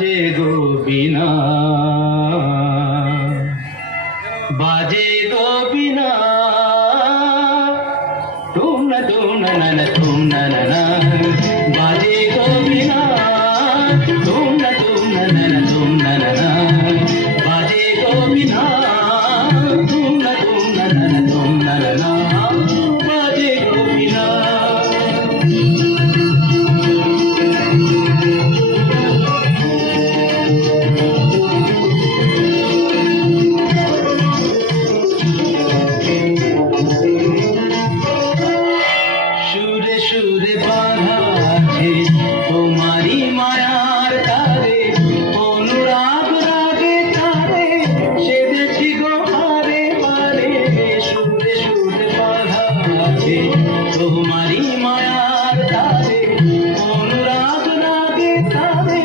বাজে গো বিনা, বাজে গো বিনা, তুম না না তুম না না, বাজে গো বিনা, তুম না না তুম না না, বাজে গো বিনা, তুম না না তুম না না, বাজে গো বিনা। সুরে সুরে বাঁধা আছে তোমারি মায়ার তারে, অনুরাগ রাগে তারে সেদেছি গো হারে হারে। সুরে সুরে বাঁধা আছে তোমারি মায়ার তারে, অনুরাগ রাগে তারে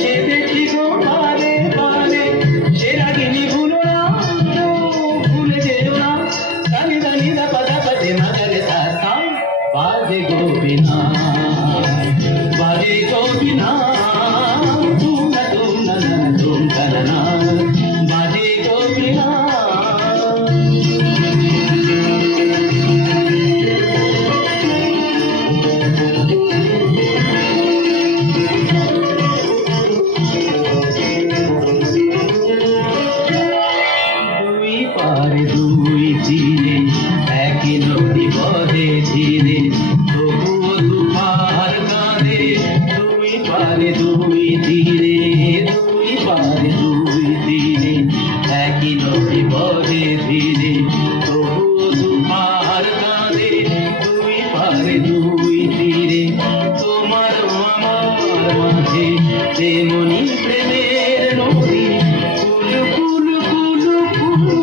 সেদেছি গো হারে হারে। সে রাগিনী ভুলো না, ভুলে যেও না, দানি দানি দা পাদা পাদে মাগারে তা, বাজে গো বিনা, বাজে গো বিনা, তুম না তুম না, বাজে গো বিনা। দুই পারে দুই তীরে একই নদী বহে ধীরে, তবুও দুপার কাঁধে। দুই পারে দুই তীরে, দুই পারে দুই তীরে একই নদী বহে ধীরে, তবুও দুপার কাঁধে। দুই পারে দুই তীরে তোমার আমার মাঝে তেমনি প্রেমের নদী, কুলু কুলু কুলু কুলু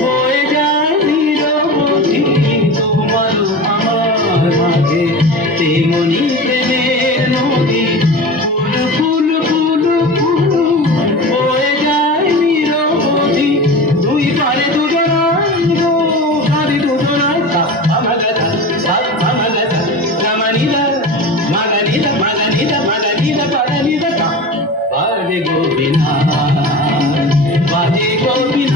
বয়ে যায় নিরবধি। তোমার আমার মাঝে তেমনি প্রেমের নদী, কুলু কুলু কুলু কুলু বয়ে যায় নিরবধি। দুই পারে দুজনাই গো, পারে দুজনাই আমাগাদা আমাগাদা, গামানিদা মাগানিদা মাগানিদা মাগানিদা পাগানিদা, বাজে গো বিনা, বাজে গো বিনা।